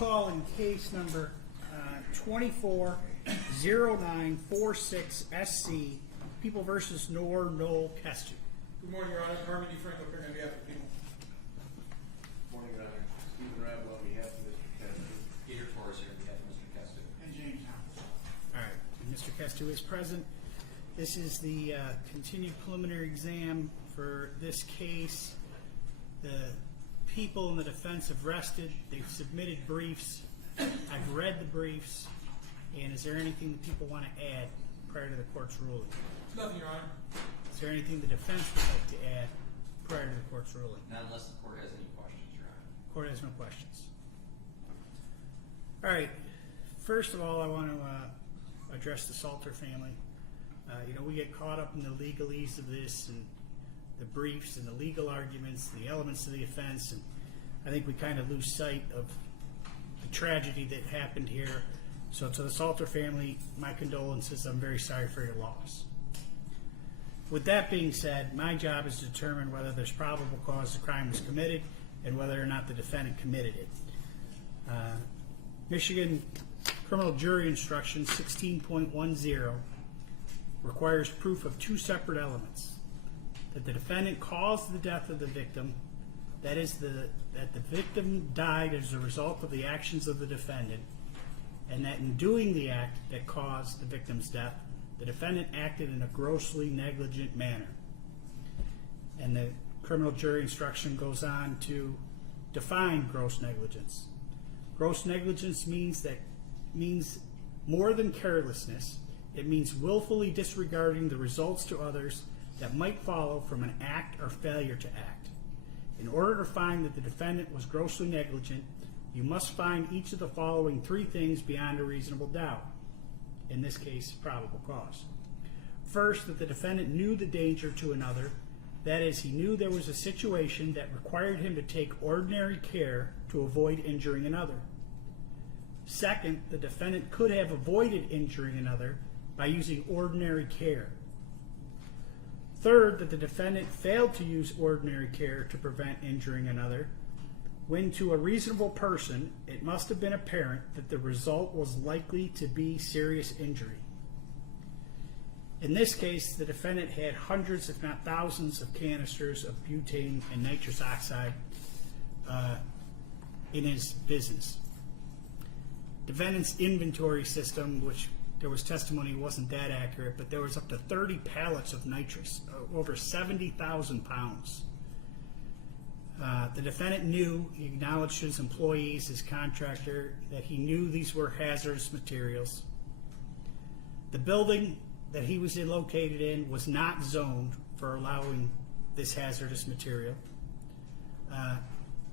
call in case number 240946 SC, People versus Noel Kestu. Good morning, Your Honor. Carmen DeFranco appearing on behalf of the people. Good morning, Your Honor. Stephen Ravel on behalf of Mr. Kestu. Peter Torres here on behalf of Mr. Kestu. And James Thomas. All right, Mr. Kestu is present. This is the continued preliminary exam for this case. The people in the defense have rested. They've submitted briefs. I've read the briefs. And is there anything that people want to add prior to the court's ruling? Nothing, Your Honor. Is there anything the defense would like to add prior to the court's ruling? Not unless the court has any questions, Your Honor. Court has no questions. All right. First of all, I want to address the Salter family. We get caught up in the legalese of this and the briefs and the legal arguments, the elements of the offense, and I think we kind of lose sight of the tragedy that happened here. So to the Salter family, my condolences. I'm very sorry for your loss. With that being said, my job is to determine whether there's probable cause the crime was committed and whether or not the defendant committed it. Michigan Criminal Jury Instruction 16.10 requires proof of two separate elements: that the defendant caused the death of the victim, that is, that the victim died as a result of the actions of the defendant, and that in doing the act that caused the victim's death, the defendant acted in a grossly negligent manner. And the criminal jury instruction goes on to define gross negligence. Gross negligence means more than carelessness. It means willfully disregarding the results to others that might follow from an act or failure to act. In order to find that the defendant was grossly negligent, you must find each of the following three things beyond a reasonable doubt. In this case, probable cause. First, that the defendant knew the danger to another. That is, he knew there was a situation that required him to take ordinary care to avoid injuring another. Second, the defendant could have avoided injuring another by using ordinary care. Third, that the defendant failed to use ordinary care to prevent injuring another, when to a reasonable person it must have been apparent that the result was likely to be serious injury. In this case, the defendant had hundreds, if not thousands, of canisters of butane and nitrous oxide in his business. Defendant's inventory system, which there was testimony wasn't that accurate, but there was up to 30 pallets of nitrous, over 70,000 pounds. The defendant knew, he acknowledged his employees, his contractor, that he knew these were hazardous materials. The building that he was located in was not zoned for allowing this hazardous material.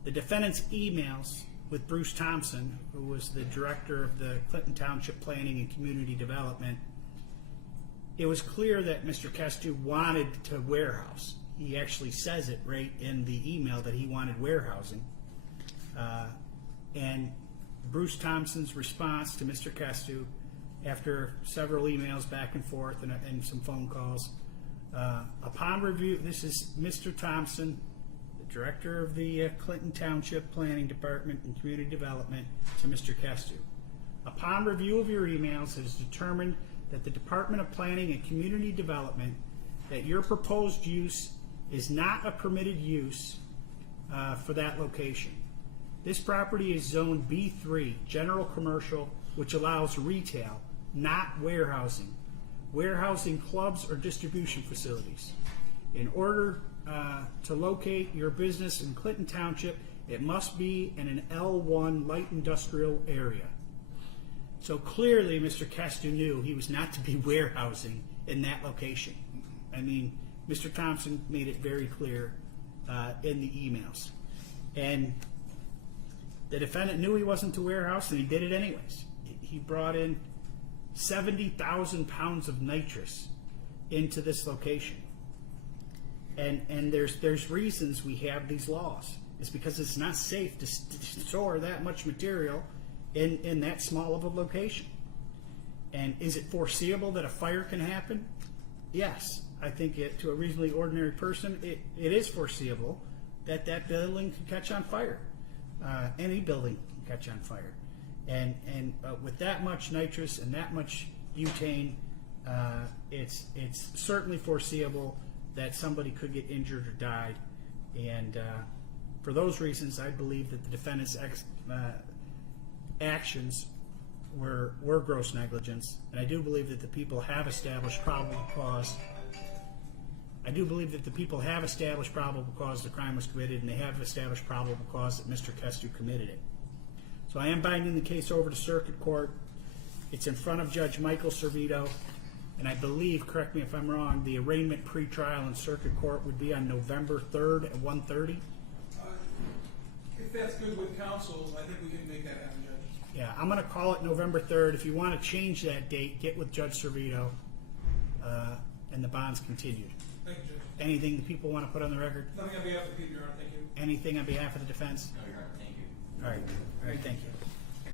The defendant's emails with Bruce Thompson, who was the director of the Clinton Township Planning and Community Development, it was clear that Mr. Kestu wanted to warehouse. He actually says it right in the email that he wanted warehousing. And Bruce Thompson's response to Mr. Kestu, after several emails back and forth and some phone calls, upon review, this is Mr. Thompson, the director of the Clinton Township Planning Department and Community Development, to Mr. Kestu. Upon review of your emails, it is determined that the Department of Planning and Community Development, that your proposed use is not a permitted use for that location. This property is zoned B3, general commercial, which allows retail, not warehousing. Warehousing clubs or distribution facilities. In order to locate your business in Clinton Township, it must be in an L1 light industrial area. So clearly Mr. Kestu knew he was not to be warehousing in that location. I mean, Mr. Thompson made it very clear in the emails. And the defendant knew he wasn't to warehouse, and he did it anyways. He brought in 70,000 pounds of nitrous into this location. And there's reasons we have these laws. It's because it's not safe to store that much material in that small of a location. And is it foreseeable that a fire can happen? Yes. I think to a reasonably ordinary person, it is foreseeable that building could catch on fire. Any building catch on fire. And with that much nitrous and that much butane, it's certainly foreseeable that somebody could get injured or died. And for those reasons, I believe that the defendant's actions were gross negligence, and I do believe that the people have established probable cause. I do believe that the people have established probable cause the crime was committed, and they have established probable cause that Mr. Kestu committed it. So I am binding the case over to circuit court. It's in front of Judge Michael Servito, and I believe, correct me if I'm wrong, the arraignment pretrial in circuit court would be on November 3rd at 1:30. If that's good with counsel, I think we can make that happen, Judge. Yeah, I'm going to call it November 3rd. If you want to change that date, get with Judge Servito, and the bond's continued. Thank you, Judge. Anything the people want to put on the record? Nothing on behalf of the people, Your Honor. Thank you. Anything on behalf of the defense? No, Your Honor, thank